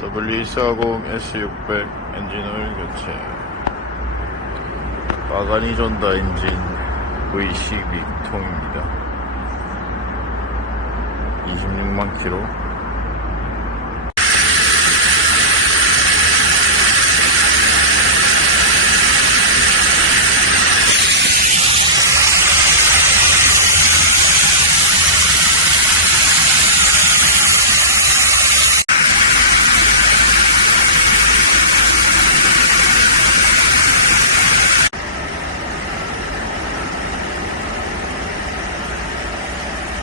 W240 S600 엔진오일 교체, 마가니 전다 엔진 V12통입니다. 26만 킬로.